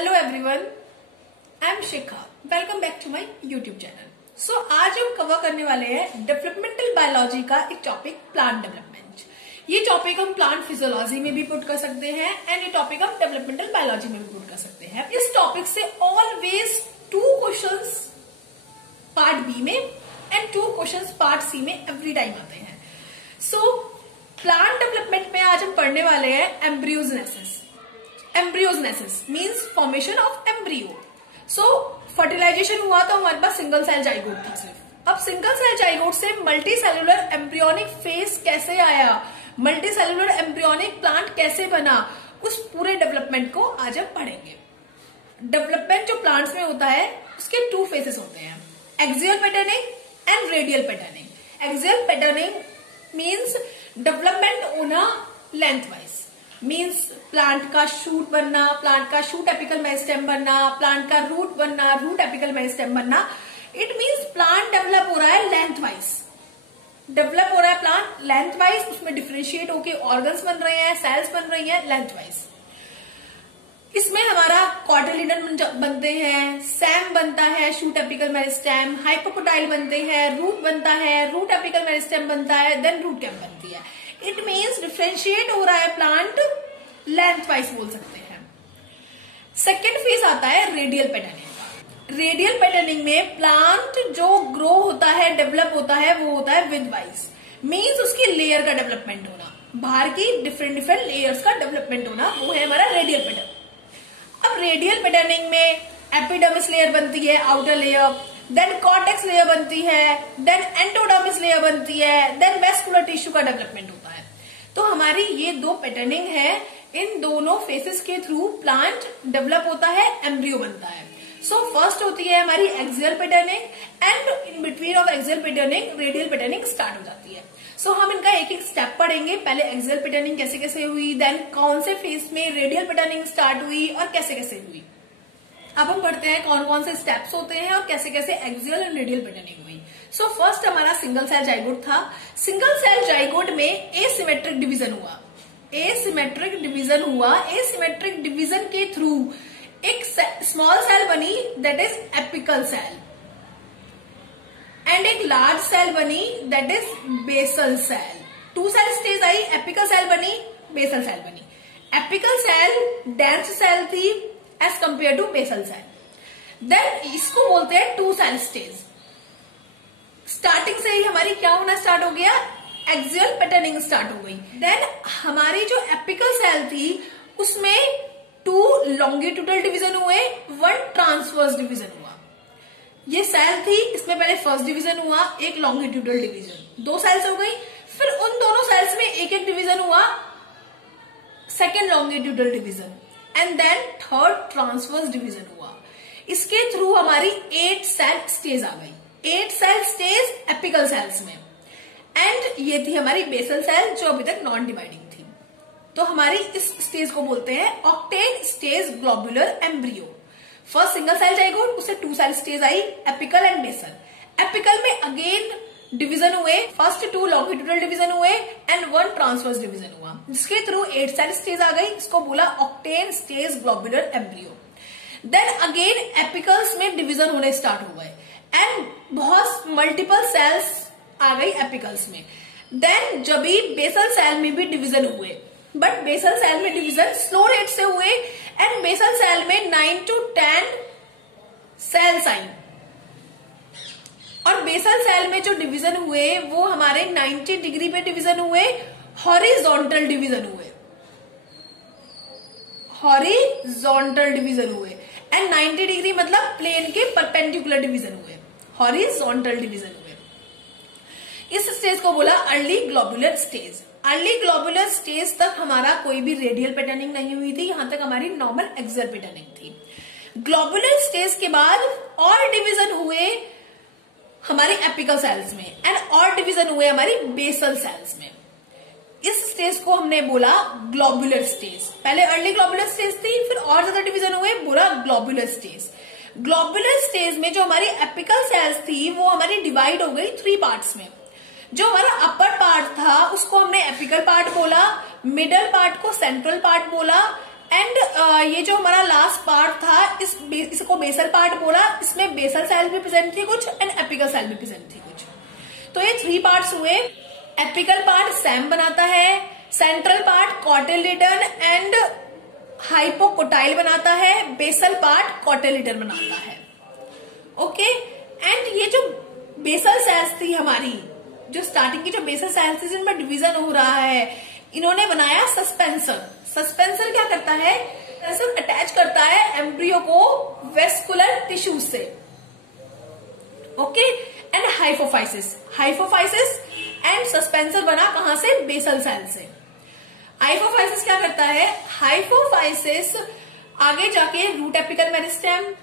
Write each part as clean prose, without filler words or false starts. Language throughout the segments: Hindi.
Hello everyone, I am Shikha. Welcome back to my YouTube channel. So आज हम कवर करने वाले हैं डेवलपमेंटल बायोलॉजी का एक टॉपिक, प्लांट डेवलपमेंट। ये टॉपिक हम प्लांट फिजियोलॉजी में भी पुट कर सकते हैं एंड ये टॉपिक हम डेवलपमेंटल बायोलॉजी में भी पुट कर सकते हैं। इस टॉपिक से ऑलवेज 2 क्वेश्चंस पार्ट बी में एंड 2 क्वेश्चंस पार्ट सी में एवरी टाइम आते हैं। सो प्लांट डेवलपमेंट में आज हम पढ़ने वाले हैं embryogenesis. Embryogenesis means formation of embryo. So fertilisation हुआ तो हमारे पास सिंगल सेल जाइगोट था सिर्फ। अब सिंगल सेल जाइगोट से मल्टी सेलुलर एम्ब्रियोनिक फेज कैसे आया, मल्टी सेलुलर एम्ब्रियोनिक प्लांट कैसे बना, उस पूरे डेवलपमेंट को आज हम पढ़ेंगे। डेवलपमेंट जो प्लांट्स में होता है उसके 2 फेजेस होते हैं, axial patterning and radial patterning. Axial patterning means development होना लेंथ वाइज, मीन्स प्लांट का शूट बनना, प्लांट का शूट एपिकल मेरिस्टेम बनना, प्लांट का रूट बनना, रूट एपिकल मेरिस्टेम बनना। इट मीन्स प्लांट डेवलप हो रहा है लेंथ वाइज, डेवलप हो रहा है प्लांट लेंथ वाइज, उसमें डिफरेंशिएट होके ऑर्गन्स बन रहे हैं, सेल्स बन रही हैं लेंथ वाइज। इसमें हमारा कॉटिलिडन बनते हैं, सैम बनता है, शूट एपिकल मेरिस्टेम, हाइपोकोटाइल बनते हैं, रूट बनता है, रूट एपिकल मेरिस्टेम बनता है, देन रूट कैप बनती है। इट मीन्स डिफरेंशिएट हो रहा है प्लांट लेंथ वाइज बोल सकते हैं। सेकेंड फेज आता है रेडियल पैटर्निंग। रेडियल पैटर्निंग में प्लांट जो ग्रो होता है, डेवलप होता है, वो होता है विद वाइज, मीन्स उसकी लेयर का डेवलपमेंट होना, बाहर की डिफरेंट डिफरेंट लेयर्स का डेवलपमेंट होना, वो है हमारा रेडियल पैटर्न। अब रेडियल पैटर्निंग में एपिडर्मिस लेयर बनती है, outer layer, then cortex layer बनती है, देन एंडोडर्मिस लेयर बनती है, देन वेस्कुलर टिश्यू का डेवलपमेंट होता है। तो हमारी ये 2 पैटर्निंग है, इन दोनों फेसेस के थ्रू प्लांट डेवलप होता है, एम्ब्रियो बनता है। सो फर्स्ट होती है हमारी axial patterning and in between of axial patterning radial patterning start हो जाती है। सो हम इनका एक एक स्टेप पढ़ेंगे, पहले एक्सियल पैटर्निंग कैसे कैसे हुई, देन कौन से फेज में रेडियल पैटर्निंग स्टार्ट हुई और कैसे कैसे हुई। अब हम पढ़ते हैं कौन कौन से स्टेप्स होते हैं और कैसे कैसे एक्सियल एंड रेडियल पैटर्निंग हुई। सो फर्स्ट हमारा सिंगल सेल जाइगोट था। सिंगल सेल जाइगोट में एसिमेट्रिक डिवीजन हुआ, एसिमेट्रिक डिवीजन हुआ। एसिमेट्रिक डिवीजन के थ्रू एक स्मॉल सेल बनी, that is apical cell, and एक लार्ज सेल बनी, that is basal cell. 2 cell stage आई, एपिकल सेल बनी, बेसल सेल बनी। एपिकल सेल डेंस सेल थी as compare to basal cell. Then इसको बोलते हैं 2 सेल स्टेज। स्टार्टिंग से ही हमारी क्या होना स्टार्ट हो गया, एक्सियल पैटर्निंग स्टार्ट हो गई। देन हमारी जो एपिकल सेल थी उसमें 2 लॉन्गिट्यूडल डिवीजन हुए, 1 ट्रांसवर्स डिवीजन हुआ। ये सेल थी, इसमें पहले फर्स्ट डिवीजन हुआ, एक लॉन्गिट्यूडल डिवीजन, 2 सेल्स हो गई। फिर उन दोनों सेल्स में एक एक डिवीजन हुआ, second longitudinal division, and then third transverse division हुआ। इसके थ्रू हमारी 8 सेल स्टेज आ गई, 8 सेल स्टेज एपिकल सेल्स में। एंड ये थी हमारी बेसल सेल जो अभी तक नॉन डिवाइडिंग थी। तो हमारी इस स्टेज को बोलते हैं octant stage globular embryo. First single cell zygote, उससे 2 सेल स्टेज आई, एपिकल एंड बेसल। एपिकल में अगेन डिवीजन हुए, फर्स्ट 2 लॉन्गिट्यूडल डिवीजन हुए एंड 1 ट्रांसवर्स डिवीजन हुआ, जिसके थ्रू 8 सेल स्टेज आ गई। इसको बोला octant stage globular embryo. Then again apicals में डिवीजन होने स्टार्ट हो गए एंड बहुत मल्टीपल सेल्स आ गई एपिकल्स में। देन जब भी बेसल सेल में भी डिवीजन हुए, बट बेसल सेल में डिवीजन स्लो रेट से हुए एंड बेसल सेल में 9 to 10 सेल्स आई। और बेसल सेल में जो डिवीजन हुए वो हमारे 90 डिग्री पे डिवीजन हुए, हॉरिजॉन्टल डिवीजन हुए, हॉरिजॉन्टल डिवीजन हुए। एंड 90 डिग्री मतलब प्लेन के परपेंडिकुलर डिवीजन हुए, हॉरिजॉन्टल डिवीजन हुए। इस स्टेज को बोला early globular stage. Early globular stage तक हमारा कोई भी रेडियल पैटर्निंग नहीं हुई थी, यहां तक हमारी नॉर्मल एक्सियल पैटर्निंग थी। ग्लोबुलर स्टेज के बाद और डिवीजन हुए हमारी एपिकल सेल्स में एंड और डिवीजन हुए हमारी बेसल सेल्स में। इस स्टेज को हमने बोला ग्लोबुलर स्टेज। पहले अर्ली ग्लोबुलर स्टेज थी, फिर और ज्यादा डिवीजन हुए, बोला ग्लोबुलर स्टेज। ग्लोबुलर स्टेज में जो हमारी एपिकल सेल्स थी वो हमारी डिवाइड हो गई 3 पार्ट्स में। जो हमारा अपर पार्ट था उसको हमने एपिकल पार्ट बोला, मिडल पार्ट को सेंट्रल पार्ट बोला एंड ये जो हमारा लास्ट पार्ट था इसको बेसल पार्ट बोला, इसमें बेसल सेल भी प्रेजेंट थी कुछ एंड एपिकल सेल भी प्रेजेंट थी कुछ। तो ये 3 पार्ट्स हुए। एपिकल पार्ट सैम बनाता है, central part cotyledon and hypocotyl बनाता है, बेसल पार्ट कॉटिलिडन बनाता है। ओके, एंड ये जो बेसल सेल्स थी हमारी, जो स्टार्टिंग की जो बेसल सेल्स थी जिनमें डिवीजन हो रहा है, इन्होंने बनाया सस्पेंसर। सस्पेंसर क्या करता है, अटैच करता है एम्ब्रियो को वेस्कुलर टिश्यू से। Okay, and hypophysis and suspensor बना कहां से, बेसल सेल से। हाइपोफाइसिस क्या करता है, हाइपोफाइसिस आगे जाके root apical meristem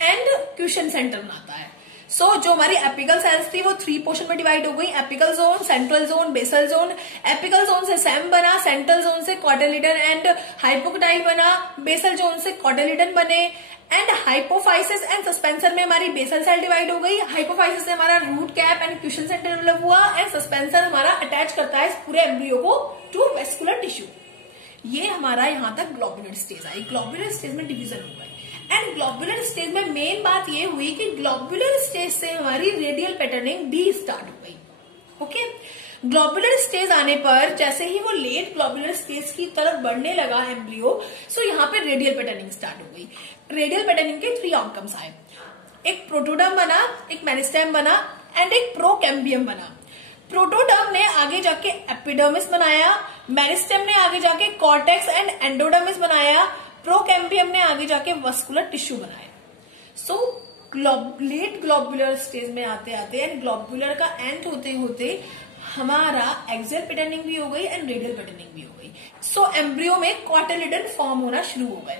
and quiescent centre बनाता है। सो जो हमारी एपिकल सेल्स थी वो 3 पोर्शन में डिवाइड हो गई, apical zone, central zone, basal zone. Apical zone से सैम बना, सेंट्रल जोन से कॉटिलिडन एंड हाइपोकोटाइल बना, बेसल जोन से कॉटिलिडन बने, एंड हाइपोफाइसिस एंड सस्पेंसर में हमारी बेसल सेल डिवाइड हो गई। हाइपोफाइसिस से हमारा root cap and quiescent centre develop हुआ, एंड सस्पेंसर हमारा अटैच करता है इस पूरे एम्ब्रियो को टू वेस्कुलर टिश्यू। ये हमारा यहाँ तक globular stage I. Globular stage में डिवीजन हो गए, एंड ग्लोबुलर स्टेज में मेन बात ये हुई कि ग्लोबुलर स्टेज से हमारी रेडियल पैटर्निंग भी स्टार्ट हो गई। ओके, ग्लोबुलर स्टेज आने पर जैसे ही वो लेट ग्लोबुलर स्टेज की तरफ बढ़ने लगा एम्ब्रियो, सो यहाँ पे रेडियल पैटर्निंग स्टार्ट हो गई। रेडियल पैटर्निंग के 3 आउटकम्स आए, एक प्रोटोडर्म बना, एक मेरिस्टेम बना एंड एक प्रोकैम्बियम बना। प्रोटोडर्म ने आगे जाके एपिडर्मिस बनाया, मेरिस्टेम ने आगे जाके कॉर्टेक्स एंड एंडोडर्मिस बनाया, प्रोकैम्बियम ने आगे जाके वस्कुलर टिश्यू बनाया। सो लेट ग्लोबुलर स्टेज में आते आते एंड ग्लोबुलर का एंड होते होते हमारा एक्सियल पैटर्निंग भी हो गई एंड रेडियल पैटर्निंग भी हो गई। सो एम्ब्रियो में कॉटिलिडन फॉर्म होना शुरू हो गए।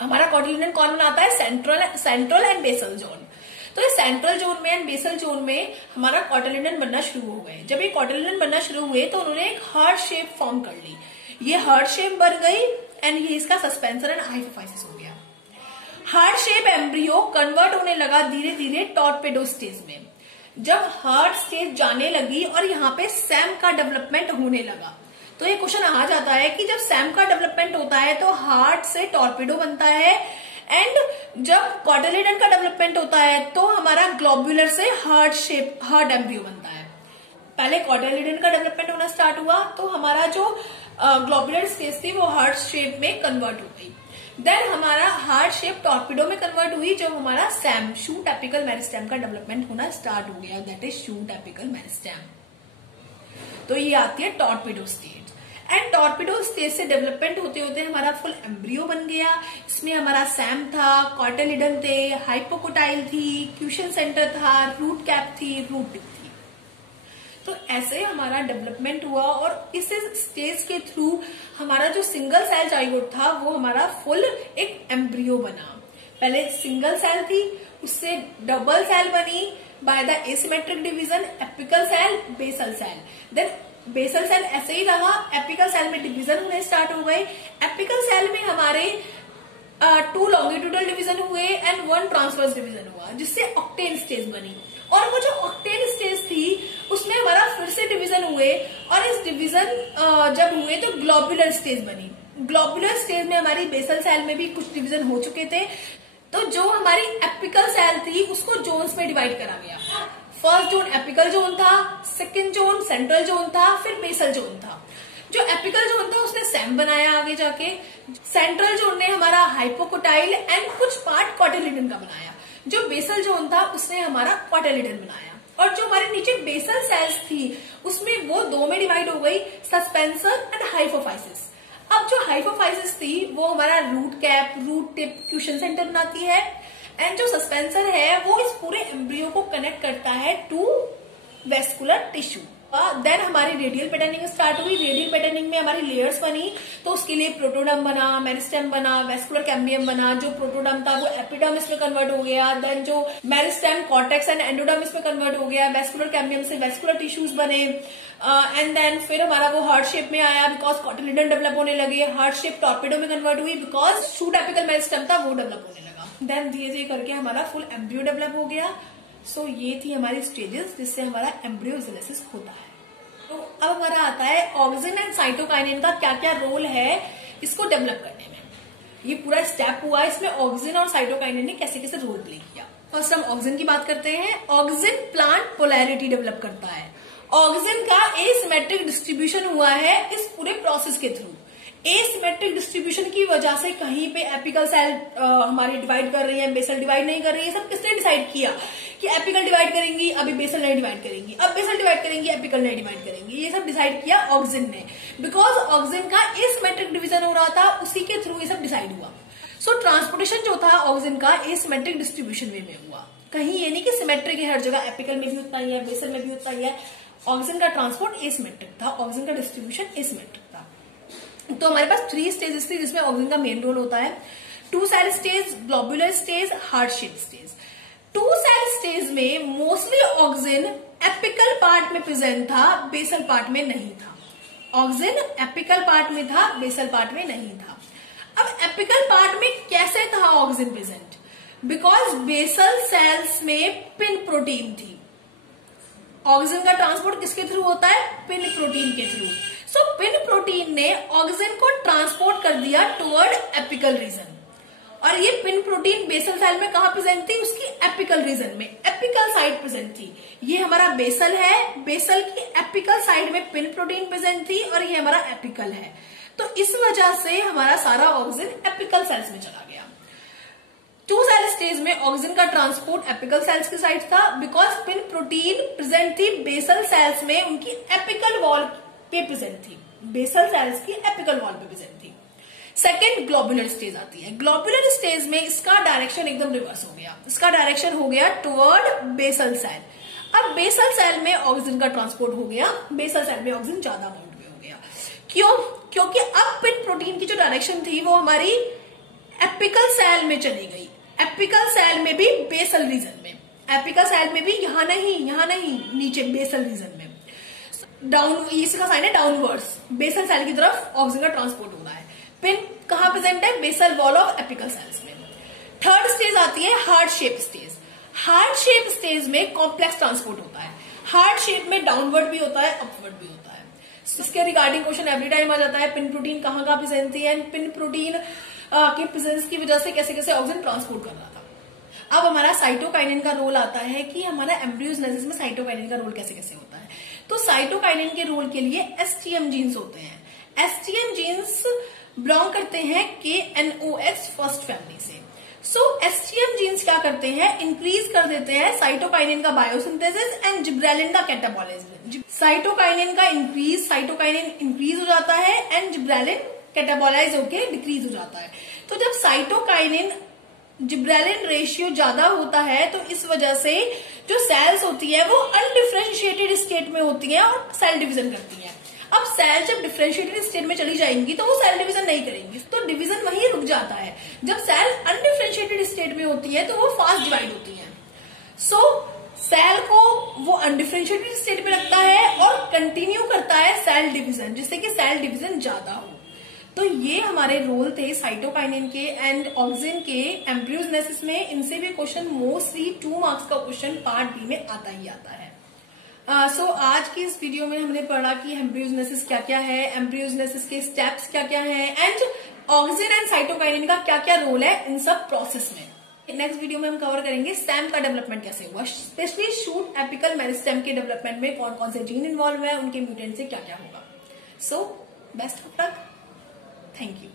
हमारा कॉटिलिडन कौन बनाता है, सेंट्रल एंड बेसल जोन। तो इस सेंट्रल जोन में एंड बेसल जोन में हमारा कॉटिलिडन बनना शुरू हो गए। जब ये कॉटिलिडन बनना शुरू हुए तो उन्होंने एक हार्ट शेप फॉर्म कर ली। ये हार्ट शेप बन गई एंड ये इसका सस्पेंसर एंड हाइपोफाइसिस हो गया। हार्ट शेप एम्ब्रियो कन्वर्ट होने लगा धीरे धीरे टॉर्पेडो स्टेज में। जब हार्ट स्टेज जाने लगी और यहाँ पे सैम का डेवलपमेंट होने लगा, तो ये क्वेश्चन आ जाता है कि जब सैम का डेवलपमेंट होता है तो हार्ट से टॉर्पेडो बनता है, एंड जब कॉटिलिडन का डेवलपमेंट होता है तो हमारा ग्लोबुलर से हार्ट एम्ब्रियो बनता है। पहले कॉटिलिडन का डेवलपमेंट होना स्टार्ट हुआ तो हमारा जो ग्लोबुलर स्टेज थी वो हार्ट शेप में कन्वर्ट हो गई। देन हमारा हार्ट शेप टॉर्पेडो में कन्वर्ट हुई, जब हमारा सैम शूट एपिकल मेरिस्टेम का डेवलपमेंट होना स्टार्ट हो गया, that is shoot apical meristem. तो ये आती है torpedo stage. And torpedo stage से डेवलपमेंट होते होते हमारा फुल एम्ब्रियो बन गया। इसमें हमारा सैम था, कॉटिलिडन थे, हाइपोकोटाइल थी, क्यूशन सेंटर था, रूट कैप थी, रूट टिप थी। तो ऐसे हमारा डेवलपमेंट हुआ और इस स्टेज के थ्रू हमारा जो सिंगल सेल जाइगोट था वो हमारा फुल एक एम्ब्रियो बना। पहले सिंगल सेल थी, उससे डबल सेल बनी by the asymmetric division, apical cell, basal cell. Then basal cell ऐसे ही रहा, एपिकल सेल में डिवीजन होने स्टार्ट हो गए। एपिकल सेल में हमारे 2 लॉन्गिट्यूडल डिवीजन हुए एंड 1 ट्रांसवर्स डिवीजन हुआ, जिससे ऑक्टेन स्टेज बनी। और वो जो ऑक्टेन स्टेज थी उसमें हमारा फिर से डिवीजन हुए, और इस डिवीजन जब हुए तो ग्लोबुलर स्टेज बनी। ग्लोबुलर स्टेज में हमारी बेसल सेल में भी कुछ डिवीजन हो चुके थे। तो जो हमारी एपिकल सेल थी उसको जोन्स में डिवाइड करा गया। फर्स्ट जोन एपिकल जोन था, सेकंड जोन सेंट्रल जोन था, फिर बेसल जोन था। जो एपिकल जोन था उसने सैम बनाया आगे जाके, सेंट्रल जोन ने हमारा हाइपोकोटाइल एंड कुछ पार्ट कॉटिलिडन का बनाया। जो बेसल जोन था उसने हमारा कॉटिलिडन बनाया, और जो हमारे नीचे बेसल सेल्स थी उसमें वो 2 में डिवाइड हो गई, सस्पेंसर एंड हाइपोफाइसिस। अब जो हाइपोफाइसिस थी वो हमारा root cap, root tip, quiescent centre बनाती है, एंड जो सस्पेंसर है वो इस पूरे एम्ब्रियो को कनेक्ट करता है टू वेस्कुलर टिश्यू। देन हमारी रेडियल पैटर्निंग स्टार्ट हुई। रेडियल पैटर्निंग में हमारी लेयर्स बनी, तो उसके लिए प्रोटोडर्म बना, मेरिस्टेम बना, वेस्कुलर कैम्बियम बना। जो प्रोटोडर्म था वो एपिडर्मिस में कन्वर्ट हो गया, देन जो मेरिस्टेम कॉर्टेक्स एंड एंडोडर्मिस में कन्वर्ट हो गया, वेस्कुलर कैम्बियम से वेस्कुलर टिश्यूज बने, एंड देन फिर हमारा वो हार्ट शेप में आया बिकॉज कॉटिलिडन डेवलप होने लगे। हार्ट शेप टॉर्पेडो में कन्वर्ट हुई बिकॉज शूट एपिकल मेरिस्टेम था वो डेवलप होने लगा। देन धीरे धीरे करके हमारा फुल एम्ब्रियो डेवलप हो गया। सो ये थी हमारी स्टेजेस जिससे हमारा एम्ब्रियोजेनेसिस होता है। तो अब हमारा आता है ऑक्सिन एंड साइटोकाइनिन का क्या क्या रोल है इसको डेवलप करने में। ये पूरा स्टेप हुआ, इसमें ऑक्सिन और साइटोकाइनिन ने कैसे कैसे रोल प्ले किया। फर्स्ट हम ऑक्सिन की बात करते हैं। ऑक्सिन प्लांट पोलैरिटी डेवलप करता है। ऑक्सिन का एसिमेट्रिक डिस्ट्रीब्यूशन हुआ है इस पूरे प्रोसेस के थ्रू। एसिमेट्रिक डिस्ट्रीब्यूशन की वजह से कहीं पे एपिकल सेल हमारी डिवाइड कर रही है, बेसल डिवाइड नहीं कर रही है। सब किसने डिसाइड किया कि एपिकल डिवाइड करेंगी, अभी बेसल नहीं डिवाइड करेंगी, अब बेसल डिवाइड करेंगी, एपिकल नहीं डिवाइड करेंगी। ये सब डिसाइड किया ऑक्सिन ने, बिकॉज ऑक्सिन का एसिमेट्रिक डिवीजन हो रहा था, उसी के थ्रू ये सब डिसाइड हुआ। सो ट्रांसपोर्टेशन जो था ऑक्सिन का एसिमेट्रिक डिस्ट्रीब्यूशन वे में हुआ। कहीं ये नहीं कि सिमेट्रिक है हर जगह, एपिकल में भी उतना ही है, बेसल में भी उतना ही है। ऑक्सिन का ट्रांसपोर्ट एसिमेट्रिक था, ऑक्सिन का डिस्ट्रीब्यूशन एसिमेट्रिक था। तो हमारे पास 3 स्टेजेस थी जिसमें ऑक्सिन का मेन रोल होता है। 2 cell stage, globular stage, heart shape stage. 2 cell stage में मोस्टली ऑक्सिन एपिकल पार्ट में प्रेजेंट था, बेसल पार्ट में नहीं था। ऑक्सिन एपिकल पार्ट में था, बेसल पार्ट में नहीं था। अब एपिकल पार्ट में कैसे था auxin present? Because basal cells में पिन प्रोटीन थी। ऑक्सिन का ट्रांसपोर्ट किसके थ्रू होता है? पिन प्रोटीन के थ्रू। सो पिन प्रोटीन ने ऑक्सिन को ट्रांसपोर्ट कर दिया टुवर्ड एपिकल रीजन। और ये पिन प्रोटीन बेसल सेल में कहां प्रेजेंट थी? उसकी एपिकल रीजन में, एपिकल साइड प्रेजेंट थी। ये हमारा बेसल है, बेसल की एपिकल साइड में पिन प्रोटीन प्रेजेंट थी और ये हमारा एपिकल है। तो इस वजह से हमारा सारा ऑक्सिन एपिकल सेल्स में चला गया। 2 सेल स्टेज में ऑक्सिन का ट्रांसपोर्ट एपिकल सेल्स की साइड था, बिकॉज पिन प्रोटीन प्रेजेंट थी बेसल सेल्स में, उनकी एपिकल वॉल पे प्रेजेंट थी, बेसल सेल्स की एपिकल वॉल पे प्रेजेंट थी। सेकेंड ग्लोबुलर स्टेज आती है। ग्लोबुलर स्टेज में इसका डायरेक्शन एकदम रिवर्स हो गया, इसका डायरेक्शन हो गया टुवर्ड बेसल सेल। अब बेसल सेल में ऑक्सिन का ट्रांसपोर्ट हो गया, बेसल सेल में ऑक्सिन ज्यादा अमाउंट में हो गया। क्यों? क्योंकि अब पिन प्रोटीन की जो डायरेक्शन थी वो हमारी एपिकल सेल में चली गई, एपिकल सेल में भी बेसल रीजन में, एपिकल सेल में भी यहां नहीं, नीचे बेसल रीजन में। डाउन, इसका साइन है डाउनवर्ड्स, बेसल सेल की तरफ ऑक्सिन का ट्रांसपोर्ट हो रहा है। पिन कहां प्रेजेंट है? Basal wall of apical cells में। थर्ड स्टेज आती है heart shape stage. Heart shape stage में कॉम्प्लेक्स ट्रांसपोर्ट होता है। हार्ट शेप में डाउनवर्ड भी होता है, अपवर्ड भी होता है। इसके रिगार्डिंग क्वेश्चन एवरी टाइम आ जाता है, पिन प्रोटीन कहां प्रेजेंट थी एंड पिन प्रोटीन के प्रेजेंस की वजह से कैसे कैसे ऑक्सिन ट्रांसपोर्ट कर रहा था। अब हमारा साइटोकाइनिन का रोल आता है कि हमारा एम्ब्रियोजेनेसिस में साइटोकाइनिन का रोल कैसे कैसे होता है। तो साइटोकाइनिन के रोल के लिए एसटीएम जीन्स होते हैं। एसटीएम जीन्स बिलोंग करते हैं KNOX फर्स्ट फैमिली से। सो एसटीएम जीन्स क्या करते हैं? इंक्रीज कर देते हैं साइटोकाइनिन का बायोसिंथेसिस एंड जिब्रेलिन का कैटाबॉलिज्म। साइटोकाइनिन इंक्रीज हो जाता है एंड जिब्रेलिन कैटाबोलाइज होके डिक्रीज हो जाता है। तो जब साइटोकाइनिन जिब्रेलिन रेशियो ज्यादा होता है तो इस वजह से जो सेल्स होती है वो अनडिफरेंशिएटेड स्टेट में होती है और सेल डिवीजन करती है। अब सेल जब डिफरेंशिएटेड स्टेट में चली जाएंगी तो वो सेल डिवीजन नहीं करेंगी, तो डिवीजन वहीं रुक जाता है। जब सेल अनडिफरेंशिएटेड स्टेट में होती है तो वो फास्ट डिवाइड होती है। सो सेल को वो अनडिफरेंशिएटेड स्टेट में रखता है और कंटिन्यू करता है सेल डिवीजन, जिससे कि सेल डिवीजन ज्यादा हो। तो ये हमारे रोल थे साइटोकाइनिन के एंड ऑक्सिन के एम्ब्रियोजेनेसिस में। इनसे भी क्वेश्चन मोस्टली 2 मार्क्स का क्वेश्चन पार्ट बी में आता ही आता है। सो आज की इस वीडियो में हमने पढ़ा कि एम्ब्रियोजेनेसिस क्या क्या है, एम्ब्रियोजेनेसिस के स्टेप्स क्या क्या है एंड ऑक्सिन एंड साइटोकाइनिन का क्या क्या रोल है इन सब प्रोसेस में। नेक्स्ट वीडियो में हम कवर करेंगे स्टेम का डेवलपमेंट कैसे हुआ, स्पेशली शूट एपिकल मेरिस्टेम के डेवलपमेंट में कौन कौन से जीन इन्वॉल्व है, उनके म्यूटेंट से क्या क्या होगा। So best of luck, thank you.